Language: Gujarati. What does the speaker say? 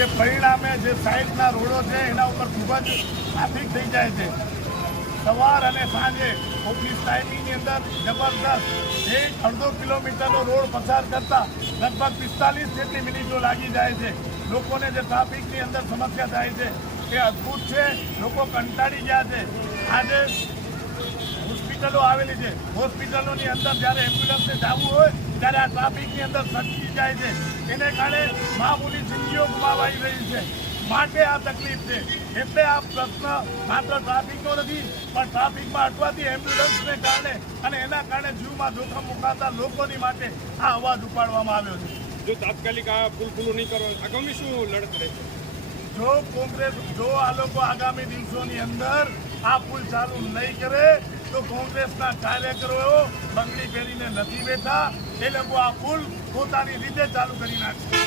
કે પરિણામે જે સાઈડના રોડો છે એના ઉપર ખૂબ જ ટ્રાફિક થઈ જાય છે। સવાર અને સાંજે ઓફિસ ટાઈમિંગની અંદર જબરદસ્ત 1.5 કિલોમીટરનો રોડ પસાર કરતા લગભગ 45 જેટલી મિનિટો લાગી જાય છે। લોકોને જે ટ્રાફિકની અંદર સમસ્યા થાય છે એ અદ્ભુત છે। લોકો કંટાળી ગયા છે। આજે હોસ્પિટલો આવેલી છે, હોસ્પિટલોની અંદર જ્યારે એમ્બ્યુલન્સને જવું હોય ત્યારે આ ટ્રાફિકની અંદર સટકી જાય છે। એને કારણે મામૂલી જિંદગીઓ ગુમાવાઈ રહી છે, માટે આ તકલીફ છે। એટલે આ પ્રશ્ન માત્ર ટ્રાફિકનો નથી, પણ ટ્રાફિકમાં અટવાતી એમ્બ્યુલન્સને કારણે અને એના કારણે જીવમાં જોખમ મુકાતા લોકોની માટે આ અવાજ ઉપાડવામાં આવ્યો છે। જો તાત્કાલિક આ પુલ ખુલ્લું નહીં કરો, આગામી શું લડત રહેશે? જો આ લોકો આગામી દિવસોની અંદર આ પુલ ચાલુ નહીં કરે તો કોંગ્રેસના કાર્યકરો બંગડી પહેરીને નથી બેઠા, એ લોકો આ પુલ પોતાની રીતે ચાલુ કરી નાખશે।